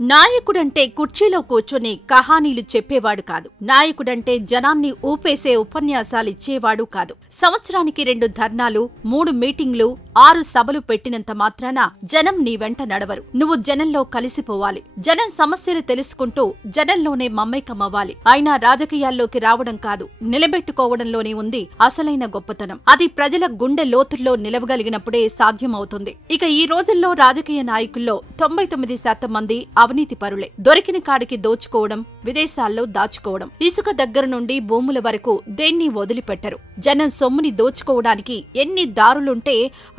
నాయకుడంటే కుర్చీలో కూర్చొని కహానీలు చెప్పేవాడు కాదు. నాయకుడంటే జనాన్ని ఊపేసే ఉపన్యాసాలిచ్చేవాడు కాదు. సంవత్సరానికి 2 ధర్నాలు, 3 మీటింగ్లు, 6 సభలు పెట్టినంత మాత్రాన జనం నీ వెంట నడవరు. నువ్వు జనంలో కలిసిపోవాలి. జనం సమస్యలు తెలుసుకుంటూ జనంలోనే మమ్మేకమవ్వాలి. అయినా రాజకీయాల్లోకి రావడం కాదు, నిలబెట్టుకోవడంలోనే ఉంది అసలైన గొప్పతనం. అది ప్రజల గుండె లోతుల్లో నిలవగలిగినప్పుడే సాధ్యమవుతుంది. ఇక ఈ రోజుల్లో రాజకీయ నాయకుల్లో 99% మంది అవినీతి పరులే. దొరికిన కాడికి దోచుకోవడం, విదేశాల్లో దాచుకోవడం, ఇసుక దగ్గర నుండి భూముల వరకు దేన్ని వదిలిపెట్టరు. జనం సొమ్ముని దోచుకోవడానికి ఎన్ని దారులుంటే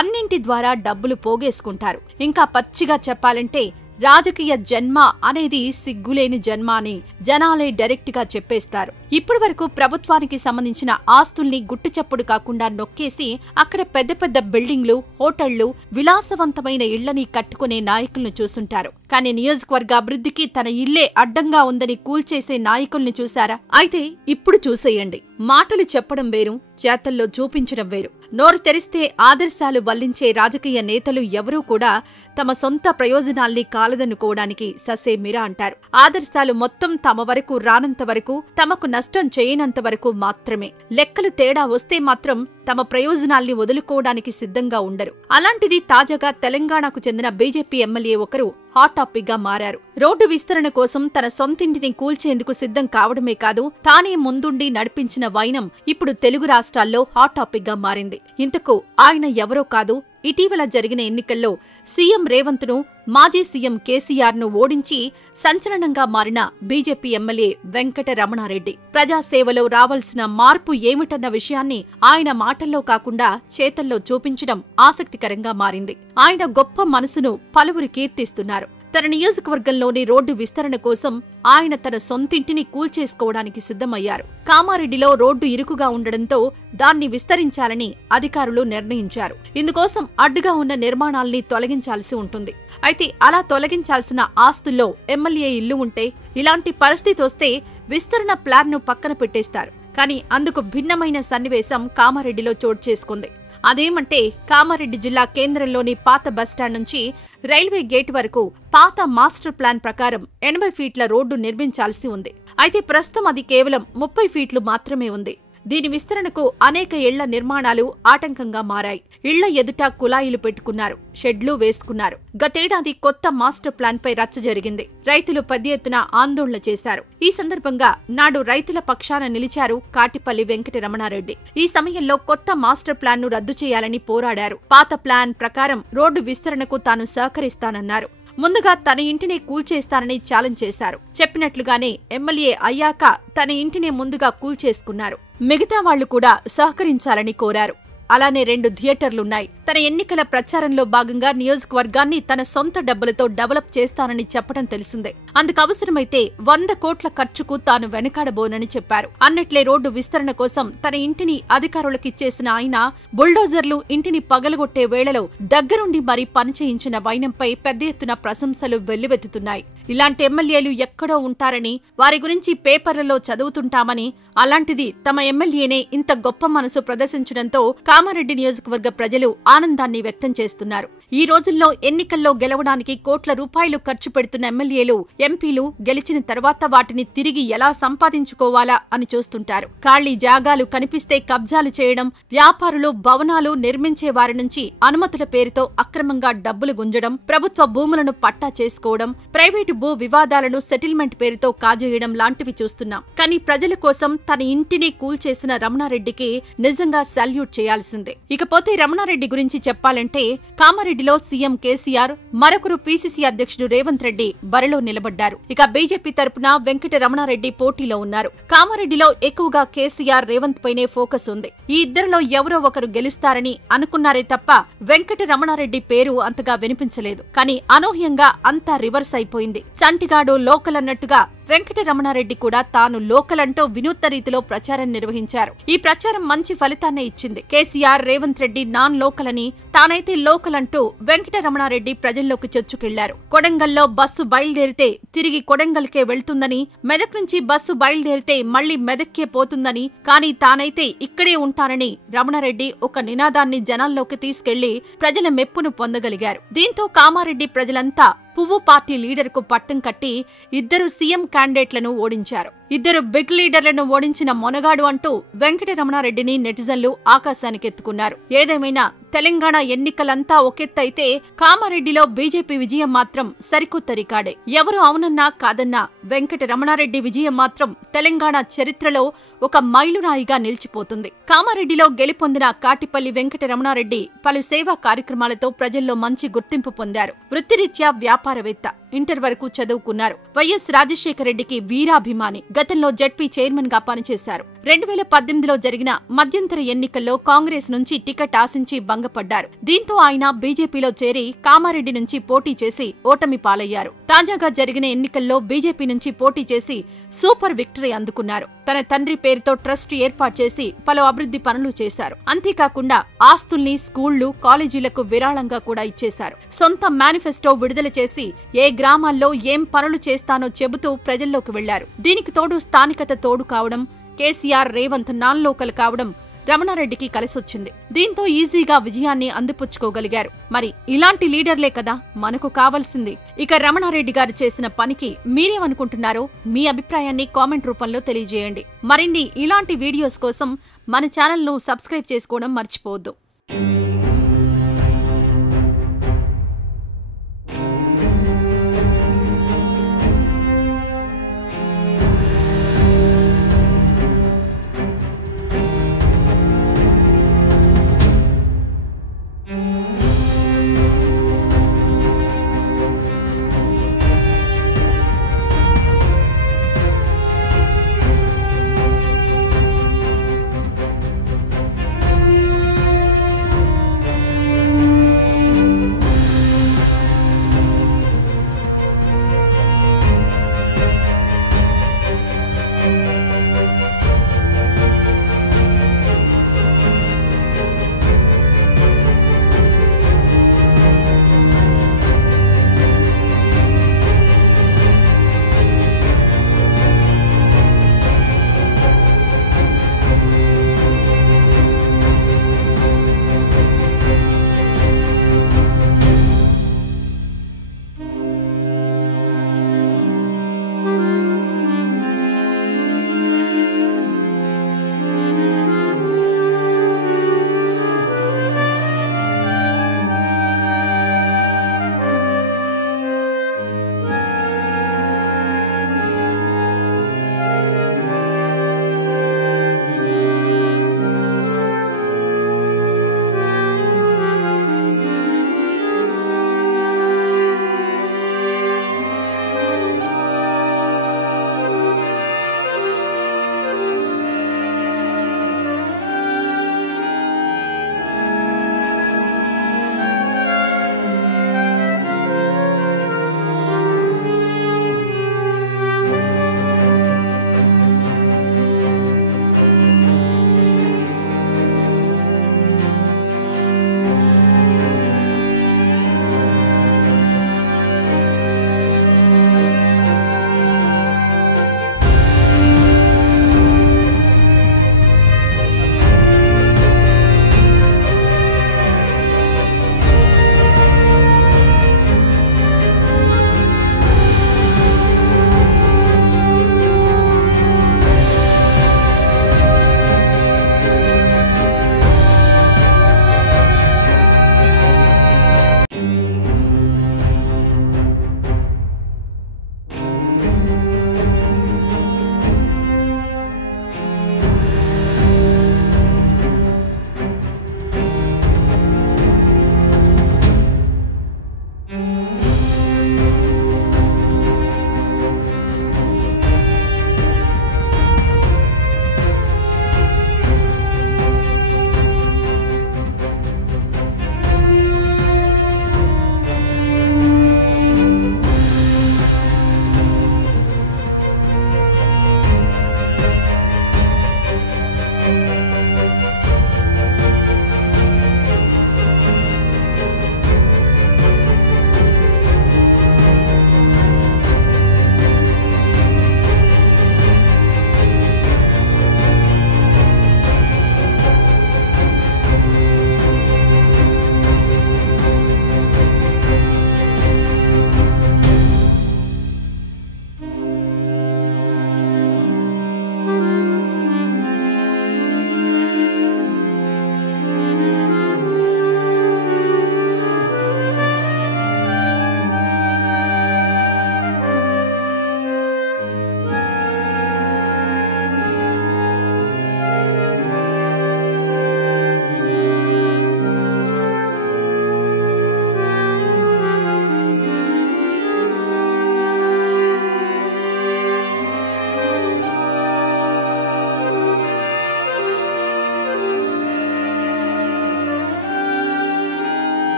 అన్నింటి ద్వారా డబ్బులు పోగేసుకుంటారు. ఇంకా పచ్చిగా చెప్పాలంటే రాజకీయ జన్మ అనేది సిగ్గులేని జన్మ అని జనాలే డైరెక్ట్ గా చెప్పేస్తారు. ఇప్పటి వరకు ప్రభుత్వానికి సంబంధించిన ఆస్తుల్ని గుట్టుచప్పుడు కాకుండా నొక్కేసి అక్కడ పెద్ద పెద్ద బిల్డింగ్లు, హోటళ్లు, విలాసవంతమైన ఇళ్లని కట్టుకునే నాయకులను చూసుంటారు. కానీ నియోజకవర్గ అభివృద్ధికి తన ఇల్లే అడ్డంగా ఉందని కూల్చేసే నాయకుల్ని చూశారా? అయితే ఇప్పుడు చూసేయండి. మాటలు చెప్పడం వేరు, చేతల్లో చూపించడం వేరు. నోరు తెరిస్తే ఆదర్శాలు వల్లించే రాజకీయ నేతలు ఎవరూ కూడా తమ సొంత ప్రయోజనాల్ని కాలదనుకోవడానికి ససేమిరా అంటారు. ఆదర్శాలు మొత్తం తమ వరకు రానంత వరకు, తమకు నష్టం చేయనంత వరకు మాత్రమే. లెక్కలు తేడా వస్తే మాత్రం తమ ప్రయోజనాల్ని వదులుకోవడానికి సిద్ధంగా ఉండరు. అలాంటిది తాజాగా తెలంగాణకు చెందిన బీజేపీ ఎమ్మెల్యే ఒకరు హాట్ టాపిక్ గా మారారు. రోడ్డు విస్తరణ కోసం తన సొంతింటిని కూల్చేందుకు సిద్ధం కావడమే కాదు, తానే ముందుండి నడిపించిన వైనం ఇప్పుడు తెలుగు రాష్ట్రాల్లో హాట్ టాపిక్ గా మారింది. ఇంతకు ఆయన ఎవరో కాదు, ఇటీవల జరిగిన ఎన్నికల్లో సీఎం రేవంత్ ను, మాజీ సీఎం కేసీఆర్ ను ఓడించి సంచలనంగా మారిన బీజేపీ ఎమ్మెల్యే వెంకట రమణారెడ్డి. ప్రజాసేవలో రావాల్సిన మార్పు ఏమిటన్న విషయాన్ని ఆయన మాటల్లో కాకుండా చేతల్లో చూపించడం ఆసక్తికరంగా మారింది. ఆయన గొప్ప మనసును పలువురు కీర్తిస్తున్నారు. తన నియోజకవర్గంలోని రోడ్డు విస్తరణ కోసం ఆయన తన సొంతింటిని కూల్చేసుకోవడానికి సిద్ధమయ్యారు. కామారెడ్డిలో రోడ్డు ఇరుకుగా ఉండడంతో దాన్ని విస్తరించాలని అధికారులు నిర్ణయించారు. ఇందుకోసం అడ్డుగా ఉన్న నిర్మాణాల్ని తొలగించాల్సి ఉంటుంది. అయితే అలా తొలగించాల్సిన ఆస్తుల్లో ఎమ్మెల్యే ఇల్లు ఉంటే ఇలాంటి పరిస్థితి వస్తే విస్తరణ ప్లాన్ను పక్కన పెట్టేస్తారు. కానీ అందుకు భిన్నమైన సన్నివేశం కామారెడ్డిలో చోటు చేసుకుంది. అదేమంటే కామారెడ్డి జిల్లా కేంద్రంలోని పాత బస్టాండ్ నుంచి రైల్వే గేట్ వరకు పాత మాస్టర్ ప్లాన్ ప్రకారం 80 ఫీట్ల రోడ్డు నిర్మించాల్సి ఉంది. అయితే ప్రస్తుతం అది కేవలం 30 ఫీట్లు మాత్రమే ఉంది. దీని విస్తరణకు అనేక ఇళ్ల నిర్మాణాలు ఆటంకంగా మారాయి. ఇళ్ల ఎదుట కుళాయిలు పెట్టుకున్నారు, షెడ్లు వేసుకున్నారు. గతేడాది కొత్త మాస్టర్ ప్లాన్ పై రచ్చ జరిగింది. రైతులు పెద్ద ఎత్తున ఆందోళన చేశారు. ఈ సందర్భంగా నాడు రైతుల పక్షాన నిలిచారు కాటిపల్లి వెంకట రమణారెడ్డి. ఈ సమయంలో కొత్త మాస్టర్ ప్లాన్ ను రద్దు చేయాలని పోరాడారు. పాత ప్లాన్ ప్రకారం రోడ్డు విస్తరణకు తాను సహకరిస్తానన్నారు. ముందుగా తన ఇంటినే కూల్చేస్తానని ఛాలెంజ్ చేశారు. చెప్పినట్లుగానే ఎమ్మెల్యే అయ్యాక తన ఇంటినే ముందుగా కూల్చేసుకున్నారు. మిగతా వాళ్లు కూడా సహకరించాలని కోరారు. అలానే 2 థియేటర్లున్నాయి. తన ఎన్నికల ప్రచారంలో భాగంగా నియోజకవర్గాన్ని తన సొంత డబ్బులతో డెవలప్ చేస్తానని చెప్పడం తెలిసిందే. అందుకు అవసరమైతే 100 కోట్ల ఖర్చుకు తాను వెనకాడబోనని చెప్పారు. అన్నట్లే రోడ్డు విస్తరణ కోసం తన ఇంటిని అధికారులకిచ్చేసిన ఆయన బుల్డోజర్లు ఇంటిని పగలగొట్టే వేళలో దగ్గరుండి మరీ పనిచేయించిన వైనంపై పెద్ద ఎత్తున ప్రశంసలు వెల్లువెత్తుతున్నాయి. ఇలాంటి ఎమ్మెల్యేలు ఎక్కడో ఉంటారని, వారి గురించి పేపర్లలో చదువుతుంటామని, అలాంటిది తమ ఎమ్మెల్యేనే ఇంత గొప్ప మనసు ప్రదర్శించడంతో కామారెడ్డి నియోజకవర్గ ప్రజలు ఆనందాన్ని వ్యక్తం చేస్తున్నారు. ఈ రోజుల్లో ఎన్నికల్లో గెలవడానికి కోట్ల రూపాయలు ఖర్చు పెడుతున్న ఎమ్మెల్యేలు, ఎంపీలు గెలిచిన తర్వాత వాటిని తిరిగి ఎలా సంపాదించుకోవాలా అని చూస్తుంటారు. ఖాళీ జాగాలు కనిపిస్తే కబ్జాలు చేయడం, వ్యాపారులు భవనాలు నిర్మించే వారి నుంచి అనుమతుల పేరుతో అక్రమంగా డబ్బులు గుంజడం, ప్రభుత్వ భూములను పట్టా చేసుకోవడం, ప్రైవేటు భూ వివాదాలను సెటిల్మెంట్ పేరుతో కాజేయడం లాంటివి చూస్తున్నాం. కానీ ప్రజల కోసం తన ఇంటిని కూల్చేసిన రమణారెడ్డికి నిజంగా సల్యూట్ చేయాల్సిందే. ఇకపోతే రమణారెడ్డి గురించి చెప్పాలంటే కామారెడ్డిలో సీఎం కేసీఆర్, మరొకరు పీసీసీ అధ్యక్షుడు రేవంత్ రెడ్డి బరిలో నిలబడ్డారు. ఇక బీజేపీ తరపున వెంకట రమణారెడ్డి పోటీలో ఉన్నారు. కామారెడ్డిలో ఎక్కువగా కేసీఆర్, రేవంత్ పైనే ఫోకస్ ఉంది. ఈ ఇద్దరిలో ఎవరో ఒకరు గెలుస్తారని అనుకున్నారే తప్ప వెంకట రమణారెడ్డి పేరు అంతగా వినిపించలేదు. కానీ అనూహ్యంగా అంతా రివర్స్ అయిపోయింది. చంటిగాడు లోకల్ అన్నట్టుగా వెంకట రమణారెడ్డి కూడా తాను లోకల్ అంటూ వినూత్న రీతిలో ప్రచారం నిర్వహించారు. ఈ ప్రచారం మంచి ఫలితాన్నే ఇచ్చింది. కేసీఆర్, రేవంత్ రెడ్డి నాన్ లోకల్ అని, తానైతే లోకల్ అంటూ వెంకట రమణారెడ్డి ప్రజల్లోకి చొచ్చుకెళ్లారు. కొడంగల్లో బస్సు బయలుదేరితే తిరిగి కొడంగల్కే వెళ్తుందని, మెదక్ నుంచి బస్సు బయలుదేరితే మళ్లీ మెదక్కే పోతుందని, కానీ తానైతే ఇక్కడే ఉంటానని రమణారెడ్డి ఒక నినాదాన్ని జనాల్లోకి తీసుకెళ్లి ప్రజల మెప్పును పొందగలిగారు. దీంతో కామారెడ్డి ప్రజలంతా పువ్వు పార్టీ లీడర్కు పట్టం కట్టి 2 సీఎం క్యాండిడేట్లను ఓడించారు. 2 బిగ్ లీడర్లను ఓడించిన మొనగాడు అంటూ వెంకటరమణారెడ్డిని నెటిజన్లు ఆకాశానికెత్తుకున్నారు. ఏదేమైనా తెలంగాణ ఎన్నికలంతా ఒకెత్తైతే కామారెడ్డిలో బీజేపీ విజయం మాత్రం సరికొత్త రికార్డే. ఎవరు అవునన్నా కాదన్నా వెంకటరమణారెడ్డి విజయం మాత్రం తెలంగాణ చరిత్రలో ఒక మైలురాయిగా నిలిచిపోతుంది. కామారెడ్డిలో గెలుపొందిన కాటిపల్లి వెంకటరమణారెడ్డి పలు సేవా కార్యక్రమాలతో ప్రజల్లో మంచి గుర్తింపు పొందారు. వృత్తిరీత్యా వ్యాపారవేత్త, ఇంటర్ వరకు చదువుకున్నారు. వైఎస్ రాజశేఖర రెడ్డికి వీరాభిమాని. గతంలో జడ్పీ చైర్మన్ గా పనిచేశారు. 2018లో జరిగిన మధ్యంతర ఎన్నికల్లో కాంగ్రెస్ నుంచి టికెట్ ఆశించి భంగపడ్డారు. దీంతో ఆయన బీజేపీలో చేరి కామారెడ్డి నుంచి పోటీ చేసి ఓటమి పాలయ్యారు. తాజాగా జరిగిన ఎన్నికల్లో బీజేపీ నుంచి పోటీ చేసి సూపర్ విక్టరీ అందుకున్నారు. తన తండ్రి పేరుతో ట్రస్ట్ ఏర్పాటు చేసి పలు అభివృద్ధి పనులు చేశారు. అంతేకాకుండా ఆస్తుల్ని స్కూళ్లు, కాలేజీలకు విరాళంగా కూడా ఇచ్చేశారు. సొంత మేనిఫెస్టో విడుదల చేసి ఏ గ్రామాల్లో ఏం పనులు చేస్తానో చెబుతూ ప్రజల్లోకి వెళ్లారు. దీనికి తోడు స్థానికత తోడు కావడం, కేసీఆర్, రేవంత్ నాన్ లోకల్ కావడం రమణారెడ్డికి కలిసొచ్చింది. దీంతో ఈజీగా విజయాన్ని అందిపుచ్చుకోగలిగారు. మరి ఇలాంటి లీడర్లే కదా మనకు కావాల్సింది. ఇక రమణారెడ్డి గారు చేసిన పనికి మీరేమనుకుంటున్నారో మీ అభిప్రాయాన్ని కామెంట్ రూపంలో తెలియజేయండి. మరిన్ని ఇలాంటి వీడియోస్ కోసం మన ఛానల్ను సబ్స్క్రైబ్ చేసుకోవడం మర్చిపోవద్దు.